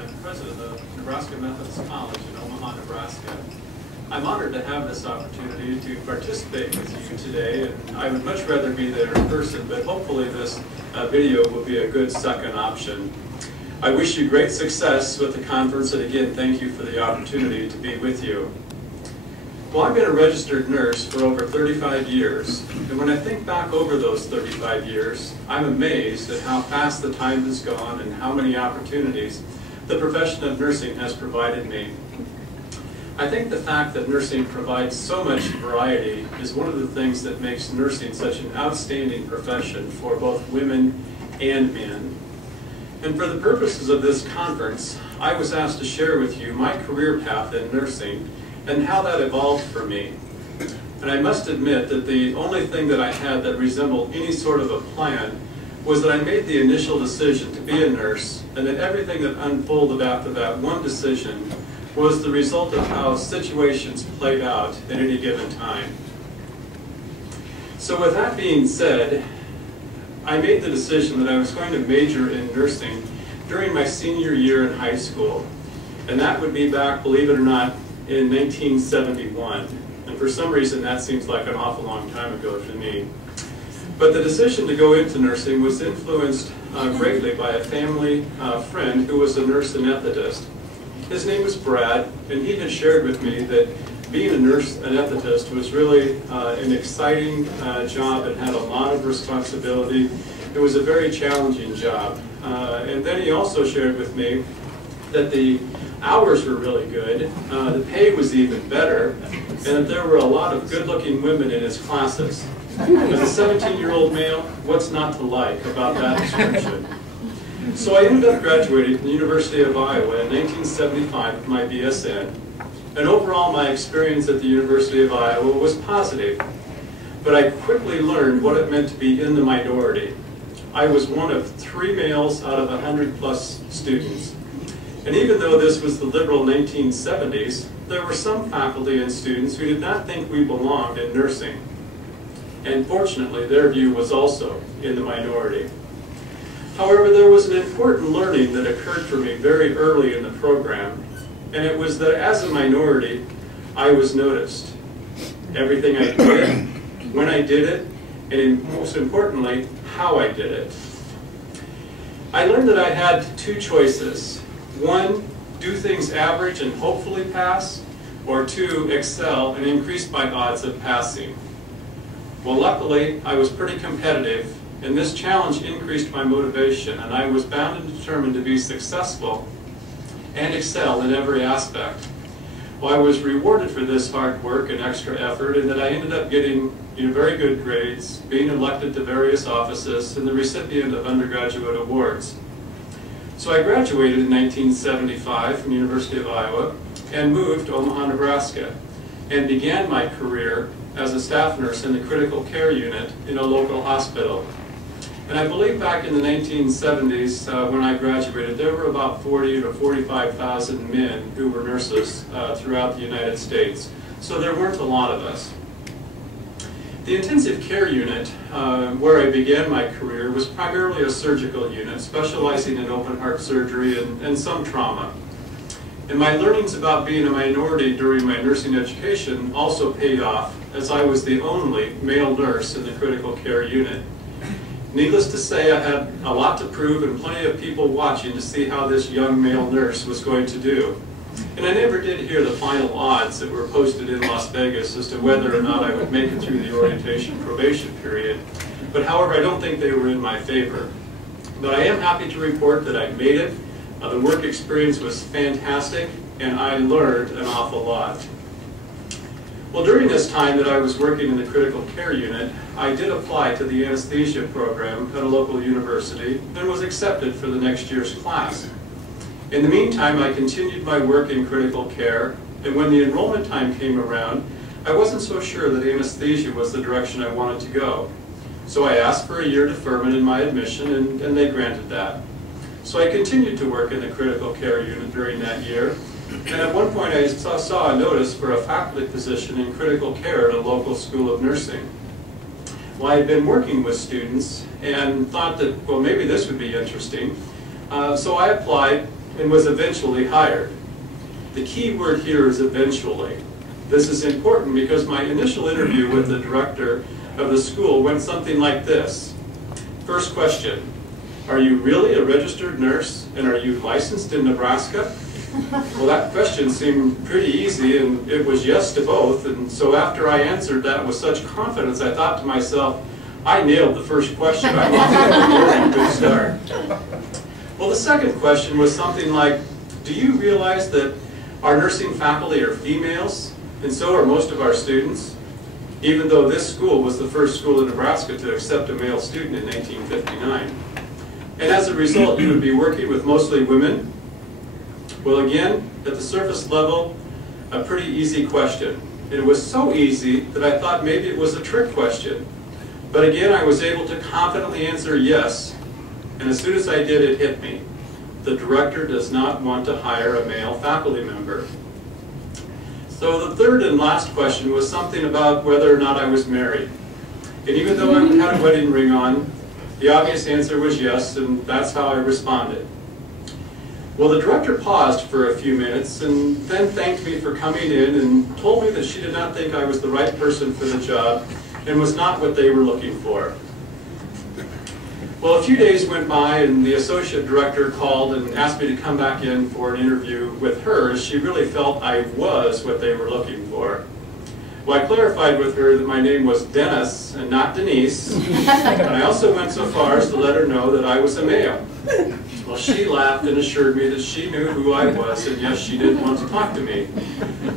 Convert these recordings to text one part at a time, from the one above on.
I'm president of Nebraska Methodist College in Omaha, Nebraska. I'm honored to have this opportunity to participate with you today, and I would much rather be there in person, but hopefully this video will be a good second option. I wish you great success with the conference, and again, thank you for the opportunity to be with you. Well, I've been a registered nurse for over 35 years, and when I think back over those 35 years, I'm amazed at how fast the time has gone and how many opportunities the profession of nursing has provided me. I think the fact that nursing provides so much variety is one of the things that makes nursing such an outstanding profession for both women and men. And for the purposes of this conference, I was asked to share with you my career path in nursing and how that evolved for me. And I must admit that the only thing that I had that resembled any sort of a plan was that I made the initial decision to be a nurse, and that everything that unfolded after that one decision was the result of how situations played out at any given time. So with that being said, I made the decision that I was going to major in nursing during my senior year in high school. And that would be back, believe it or not, in 1971. And for some reason that seems like an awful long time ago to me. But the decision to go into nursing was influenced greatly by a family friend who was a nurse anesthetist. His name was Brad, and he had shared with me that being a nurse anesthetist was really an exciting job and had a lot of responsibility. It was a very challenging job. And then he also shared with me that the hours were really good, the pay was even better, and that there were a lot of good-looking women in his classes. As a 17-year-old male, what's not to like about that description? So I ended up graduating from the University of Iowa in 1975 with my BSN, and overall my experience at the University of Iowa was positive. But I quickly learned what it meant to be in the minority. I was one of 3 males out of 100+ students. And even though this was the liberal 1970s, there were some faculty and students who did not think we belonged in nursing. And fortunately, their view was also in the minority. However, there was an important learning that occurred for me very early in the program, and it was that as a minority, I was noticed. Everything I did, when I did it, and most importantly, how I did it. I learned that I had 2 choices. 1, do things average and hopefully pass, or 2, excel and increase my odds of passing. Well, luckily, I was pretty competitive, and this challenge increased my motivation, and I was bound and determined to be successful and excel in every aspect. Well, I was rewarded for this hard work and extra effort, and that I ended up getting very good grades, being elected to various offices, and the recipient of undergraduate awards. So I graduated in 1975 from the University of Iowa and moved to Omaha, Nebraska, and began my career as a staff nurse in the critical care unit in a local hospital. And I believe back in the 1970s, when I graduated, there were about 40 to 45,000 men who were nurses throughout the United States. So there weren't a lot of us. The intensive care unit, where I began my career, was primarily a surgical unit, specializing in open heart surgery and some trauma. And my learnings about being a minority during my nursing education also paid off, as I was the only male nurse in the critical care unit. Needless to say, I had a lot to prove and plenty of people watching to see how this young male nurse was going to do. And I never did hear the final odds that were posted in Las Vegas as to whether or not I would make it through the orientation probation period. But however, I don't think they were in my favor. But I am happy to report that I made it. The work experience was fantastic, and I learned an awful lot. Well, during this time that I was working in the critical care unit, I did apply to the anesthesia program at a local university and was accepted for the next year's class. In the meantime, I continued my work in critical care, and when the enrollment time came around, I wasn't so sure that anesthesia was the direction I wanted to go. So I asked for a year deferment in my admission, and they granted that. So I continued to work in the critical care unit during that year, and at one point I saw a notice for a faculty position in critical care at a local school of nursing. Well, I had been working with students and thought that, well, maybe this would be interesting. So I applied and was eventually hired. The key word here is eventually. This is important because my initial interview with the director of the school went something like this. First question, are you really a registered nurse and are you licensed in Nebraska? Well, that question seemed pretty easy, and it was yes to both. And so after I answered that with such confidence, I thought to myself, I nailed the first question. I'm off to a good start. Well, the second question was something like, do you realize that our nursing faculty are females, and so are most of our students, even though this school was the first school in Nebraska to accept a male student in 1959. And as a result, you would be working with mostly women. Well, again, at the surface level, a pretty easy question. It was so easy that I thought maybe it was a trick question. But again, I was able to confidently answer yes, and as soon as I did, it hit me. The director does not want to hire a male faculty member. So the third and last question was something about whether or not I was married. And even though I had a wedding ring on, the obvious answer was yes, and that's how I responded. Well, the director paused for a few minutes and then thanked me for coming in and told me that she did not think I was the right person for the job and was not what they were looking for. Well, a few days went by and the associate director called and asked me to come back in for an interview with her, as she really felt I was what they were looking for. Well, I clarified with her that my name was Dennis and not Denise, and I also went so far as to let her know that I was a male. Well, she laughed and assured me that she knew who I was, and yes, she did want to talk to me.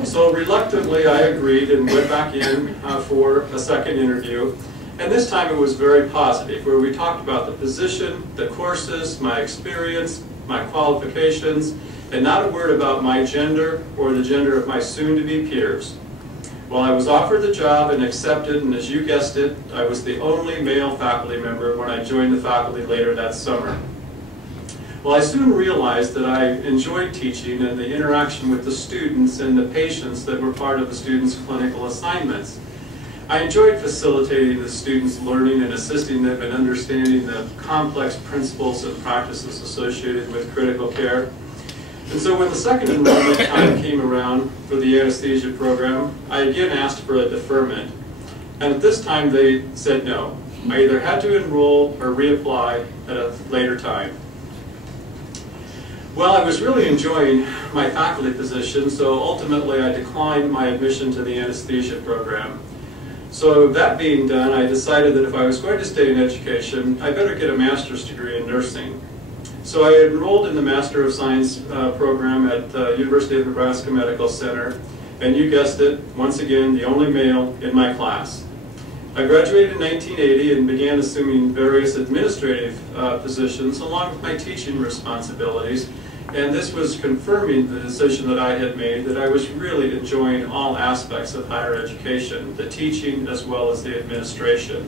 So reluctantly, I agreed and went back in for a second interview. And this time it was very positive, where we talked about the position, the courses, my experience, my qualifications, and not a word about my gender or the gender of my soon-to-be peers. Well, I was offered the job and accepted, and as you guessed it, I was the only male faculty member when I joined the faculty later that summer. Well, I soon realized that I enjoyed teaching and the interaction with the students and the patients that were part of the students' clinical assignments. I enjoyed facilitating the students' learning and assisting them in understanding the complex principles and practices associated with critical care. And so when the second enrollment time came around for the anesthesia program, I again asked for a deferment. And at this time they said no. I either had to enroll or reapply at a later time. Well, I was really enjoying my faculty position, so ultimately I declined my admission to the anesthesia program. So that being done, I decided that if I was going to stay in education, I better get a master's degree in nursing. So I enrolled in the Master of Science program at the University of Nebraska Medical Center, and you guessed it, once again, the only male in my class. I graduated in 1980 and began assuming various administrative positions along with my teaching responsibilities, and this was confirming the decision that I had made that I was really enjoying all aspects of higher education, the teaching as well as the administration.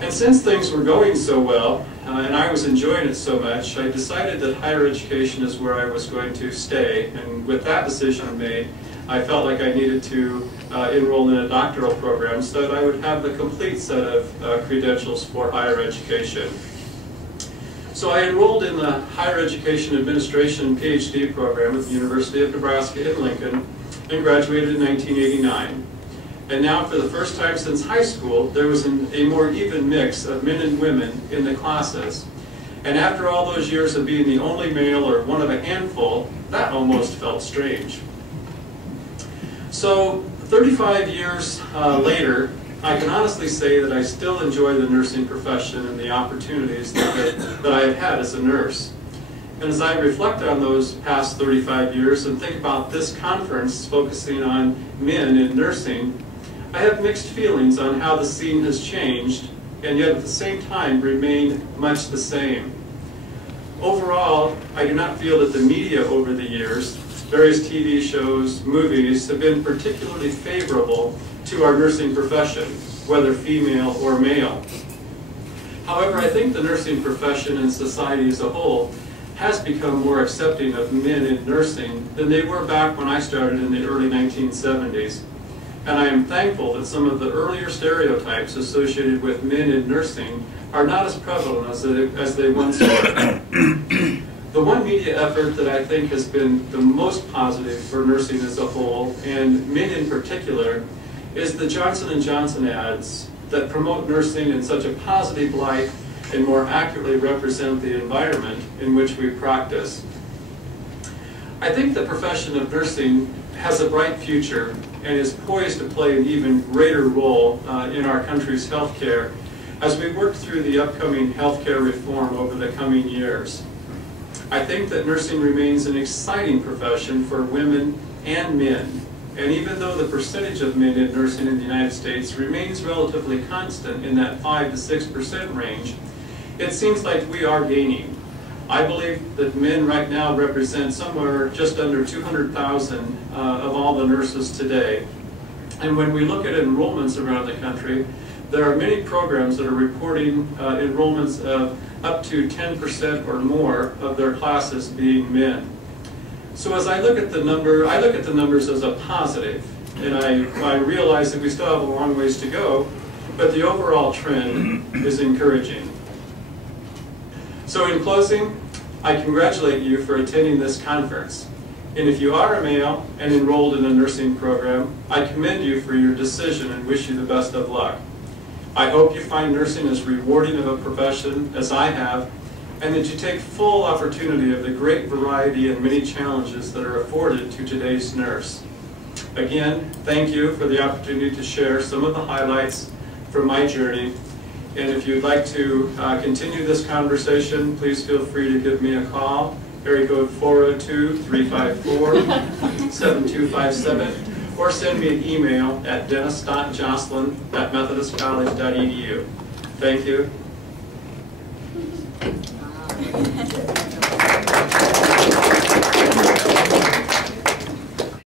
And since things were going so well, and I was enjoying it so much, I decided that higher education is where I was going to stay, and with that decision made, I felt like I needed to enroll in a doctoral program so that I would have the complete set of credentials for higher education. So I enrolled in the Higher Education Administration PhD program at the University of Nebraska in Lincoln and graduated in 1989. And now, for the first time since high school, there was a more even mix of men and women in the classes. And after all those years of being the only male or one of a handful, that almost felt strange. So 35 years later, I can honestly say that I still enjoy the nursing profession and the opportunities that I have had as a nurse. And as I reflect on those past 35 years and think about this conference focusing on men in nursing, I have mixed feelings on how the scene has changed and yet at the same time remained much the same. Overall, I do not feel that the media over the years, various TV shows, movies, have been particularly favorable to our nursing profession, whether female or male. However, I think the nursing profession and society as a whole has become more accepting of men in nursing than they were back when I started in the early 1970s. And I am thankful that some of the earlier stereotypes associated with men in nursing are not as prevalent as they once were. The one media effort that I think has been the most positive for nursing as a whole, and men in particular, is the Johnson & Johnson ads that promote nursing in such a positive light and more accurately represent the environment in which we practice. I think the profession of nursing has a bright future and is poised to play an even greater role in our country's healthcare as we work through the upcoming healthcare reform over the coming years. I think that nursing remains an exciting profession for women and men, and even though the percentage of men in nursing in the United States remains relatively constant in that 5 to 6% range, it seems like we are gaining. I believe that men right now represent somewhere just under 200,000 of all the nurses today. And when we look at enrollments around the country, there are many programs that are reporting enrollments of up to 10% or more of their classes being men. So as I look at the numbers as a positive, and I realize that we still have a long ways to go, but the overall trend is encouraging. So in closing, I congratulate you for attending this conference. And if you are a male and enrolled in a nursing program, I commend you for your decision and wish you the best of luck. I hope you find nursing as rewarding of a profession as I have, and that you take full opportunity of the great variety and many challenges that are afforded to today's nurse. Again, thank you for the opportunity to share some of the highlights from my journey. And if you'd like to continue this conversation, please feel free to give me a call, area code 402-354-7257, or send me an email at dennis.jocelyn@methodistcollege.edu. Thank you.